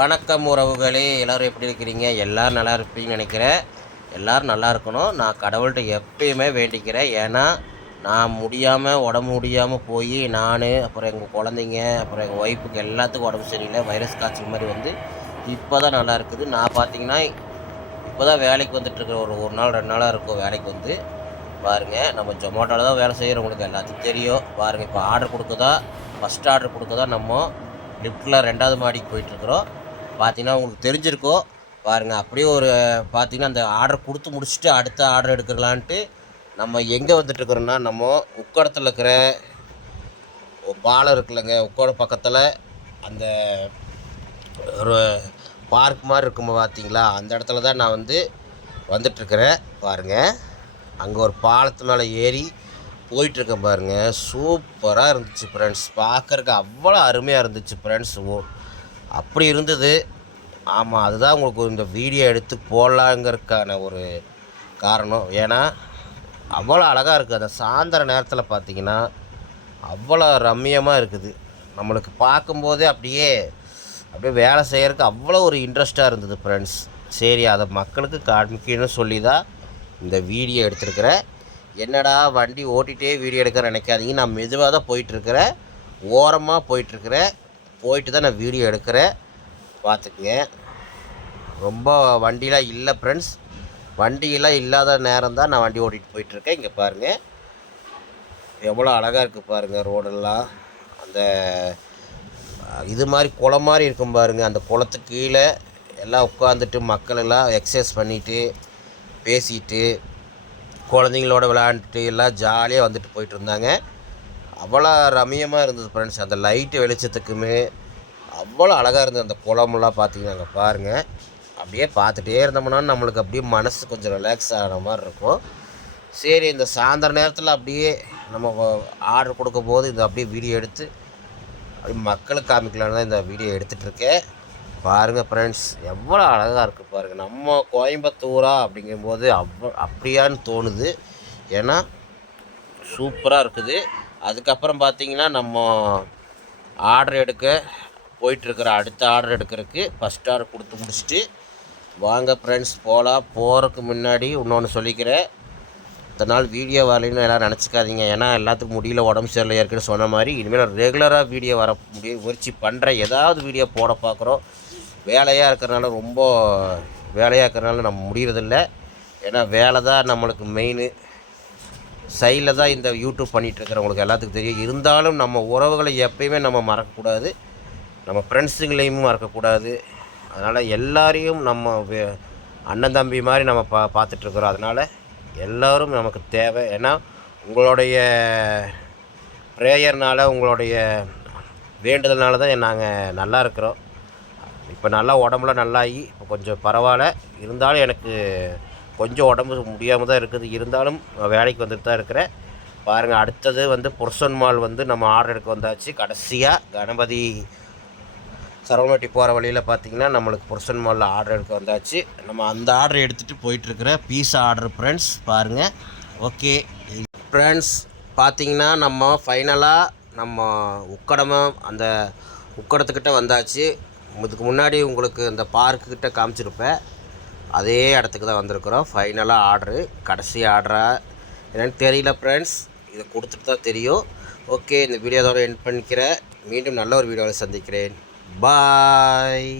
வணக்கம் உறவுகளே, எல்லோரும் எப்படி இருக்கிறீங்க? எல்லோரும் நல்லா இருப்பீங்கன்னு நினைக்கிறேன். எல்லோரும் நல்லா இருக்கணும். நான் கடவுள்கிட்ட எப்பயுமே வேண்டிக்கிறேன். ஏன்னா நான் உடம்பு முடியாமல் போய் அப்புறம் எங்கள் குழந்தைங்க, அப்புறம் எங்கள் ஒய்ஃபுக்கு எல்லாத்துக்கும் உடம்பு சரியில்லை. வைரஸ் காய்ச்சல் மாதிரி வந்து இப்போ தான் நல்லா இருக்குது. நான் பார்த்தீங்கன்னா இப்போ தான் வேலைக்கு வந்துட்டுருக்கிறேன். ஒரு நாள் 2 நாளாக இருக்கும் வேலைக்கு வந்து. பாருங்கள், நம்ம ஜொமேட்டோவில் தான் வேலை செய்கிறவங்களுக்கு எல்லாத்துக்கும் தெரியும். பாருங்கள், இப்போ ஆர்டர் கொடுக்குதா, ஃபஸ்ட் ஆர்டர் கொடுக்குதா, நம்ம லிஃப்ட்டில் 2வது மாடிக்கு போயிட்டுருக்குறோம். பார்த்தீங்கன்னா உங்களுக்கு தெரிஞ்சிருக்கும். பாருங்கள், அப்படியே பார்த்தீங்கன்னா அந்த ஆர்டர் கொடுத்து முடிச்சுட்டு அடுத்த ஆர்டர் எடுக்கலான்ட்டு நம்ம எங்கே வந்துட்டுருக்குறோன்னா, நம்ம உக்கடத்தில் இருக்கிற பாலம் இருக்குல்லங்க, உக்கடம் பக்கத்தில் அந்த ஒரு பார்க் மாதிரி இருக்கும் பார்த்தீங்களா, அந்த இடத்துல தான் நான் வந்துட்டுருக்கிறேன். பாருங்கள், அங்கே ஒரு பாலத்து மேலே ஏறி போயிட்டுருக்கேன் பாருங்கள். சூப்பராக இருந்துச்சு ஃப்ரெண்ட்ஸ். பார்க்குறக்கு அவ்வளோ அருமையாக இருந்துச்சு ஃப்ரெண்ட்ஸ். அப்படி இருந்தது. ஆமாம், அதுதான் உங்களுக்கு இந்த வீடியோ எடுத்து போடலாங்கிறதுக்கான ஒரு காரணம். ஏன்னா அவ்வளோ அழகாக இருக்குது. அந்த சாயந்தர நேரத்தில் பார்த்திங்கன்னா அவ்வளோ ரம்மியமாக இருக்குது. நம்மளுக்கு பார்க்கும்போதே அப்படியே வேலை செய்கிறதுக்கு அவ்வளோ ஒரு இன்ட்ரெஸ்ட்டாக இருந்தது ஃப்ரெண்ட்ஸ். சரி, அதை மக்களுக்கு காமிக்கணும்னு சொல்லி தான் இந்த வீடியோ எடுத்துருக்கிறேன். என்னடா வண்டி ஓட்டிகிட்டே வீடியோ எடுக்க நினைக்காதீங்க. நான் மெதுவாக தான் போயிட்டுருக்கிறேன், ஓரமாக போயிட்டுருக்கிறேன். போயிட்டு தான் நான் வீடியோ எடுக்கிறேன், பார்த்துக்குங்க. ரொம்ப வண்டிலாம் இல்லை ஃப்ரெண்ட்ஸ். வண்டியெல்லாம் இல்லாத நேரம் தான் நான் வண்டி ஓட்டிகிட்டு போயிட்டுருக்கேன். இங்கே பாருங்கள், எவ்வளோ அழகாக இருக்குது பாருங்கள் ரோடெல்லாம். அந்த இது மாதிரி குளம் மாதிரி இருக்கும் பாருங்கள். அந்த குளத்துக்கு கீழே எல்லாம் உட்காந்துட்டு மக்கள் எல்லாம் எக்ஸசைஸ் பண்ணிவிட்டு பேசிட்டு குழந்தைங்களோட விளையாண்டுட்டு எல்லாம் ஜாலியாக வந்துட்டு போயிட்டு இருந்தாங்க. அவ்வளோ ரம்மியமாக இருந்தது ஃப்ரெண்ட்ஸ். அந்த லைட்டு வெளிச்சத்துக்குமே அவ்வளோ அழகாக இருந்தது. அந்த குளமெல்லாம் பார்த்தீங்கன்னா அங்கே பாருங்கள். அப்படியே பார்த்துட்டே இருந்தோம்னா நம்மளுக்கு அப்படியே மனசு கொஞ்சம் ரிலாக்ஸ் ஆகிற மாதிரி இருக்கும். சரி, இந்த சாயந்தர நேரத்தில் அப்படியே நம்ம ஆர்டர் கொடுக்கும் போது இந்த அப்படியே வீடியோ எடுத்து அப்படி மக்களுக்கு காமிக்கலான்னு தான் இந்த வீடியோ எடுத்துகிட்ருக்கேன். பாருங்கள் ஃப்ரெண்ட்ஸ், எவ்வளோ அழகாக இருக்குது பாருங்கள். நம்ம கோயம்புத்தூரா அப்படிங்கும்போது அப்படியான்னு தோணுது. ஏன்னா சூப்பராக இருக்குது. அதுக்கப்புறம் பார்த்திங்கன்னா நம்ம ஆர்டர் எடுக்க போயிட்டுருக்கிற அடுத்த ஆர்டர் எடுக்கிறதுக்கு ஃபஸ்ட் ஆர்டர் கொடுத்து முடிச்சுட்டு வாங்க ஃப்ரெண்ட்ஸ் போகலாம். போகிறதுக்கு முன்னாடி இன்னொன்று சொல்லிக்கிறேன். இத்தனை நாள் வீடியோ வரலைன்னு எல்லோரும் நினச்சிக்காதீங்க. ஏன்னா எல்லாத்துக்கும் முடியல, உடம்பு சரியில்லை. ஏற்கனவே சொன்ன மாதிரி இனிமேல் ரெகுலராக வீடியோ வர முயற்சி பண்ணுறேன். ஏதாவது வீடியோ போட பார்க்குறோம். வேலையாக இருக்கிறனால நம்ம முடியறதில்ல. ஏன்னா வேலை தான் நம்மளுக்கு மெயின். சைடில் தான் இந்த யூடியூப் பண்ணிகிட்ருக்கிறவங்களுக்கு எல்லாத்துக்கும் தெரியும். இருந்தாலும் நம்ம உறவுகளை எப்பயுமே நம்ம மறக்கக்கூடாது, நம்ம ஃப்ரெண்ட்ஸுங்களையும் மறக்கக்கூடாது. அதனால் எல்லாரையும் நம்ம அண்ணன் தம்பி மாதிரி நம்ம பார்த்துட்ருக்குறோம். அதனால் எல்லோரும் நமக்கு தேவை. ஏன்னா உங்களுடைய ப்ரேயர்னால், உங்களுடைய வேண்டுதல்னால தான் நாங்கள் நல்லா இருக்கிறோம். இப்போ நல்லா உடம்புல நல்லாகி இப்போ கொஞ்சம் பரவாயில்ல. இருந்தாலும் எனக்கு கொஞ்சம் உடம்பு முடியாமல் தான் இருக்குது. இருந்தாலும் வேலைக்கு வந்துட்டு தான் இருக்கிறேன். பாருங்கள், அடுத்தது புருஷன் மால் நம்ம ஆர்டர் எடுக்க வந்தாச்சு. கடைசியாக கணபதி சரவணட்டி போகிற வழியில் பார்த்திங்கன்னா நம்மளுக்கு புருஷன் மாலில் ஆர்டர் எடுக்க வந்தாச்சு. நம்ம அந்த ஆர்டர் எடுத்துகிட்டு போயிட்டுருக்கிற பீஸா ஆர்டர் ஃப்ரெண்ட்ஸ். பாருங்கள். ஓகே ஃப்ரெண்ட்ஸ், பார்த்திங்கன்னா நம்ம ஃபைனலாக நம்ம அந்த உக்கடத்துக்கிட்ட வந்தாச்சு. இதுக்கு முன்னாடி உங்களுக்கு இந்த பார்க்குக்கிட்ட காமிச்சிருப்பேன். அதே இடத்துக்கு தான் வந்திருக்கிறோம். ஃபைனலாக ஆர்டரு, கடைசி ஆர்டராக என்னென்னு தெரியல ஃப்ரெண்ட்ஸ். இதை கொடுத்துட்டு தான் தெரியும். ஓகே, இந்த வீடியோவோட எண்ட் பண்ணிக்கிறேன். மீண்டும் நல்ல ஒரு வீடியோவில் சந்திக்கிறேன். பாய்.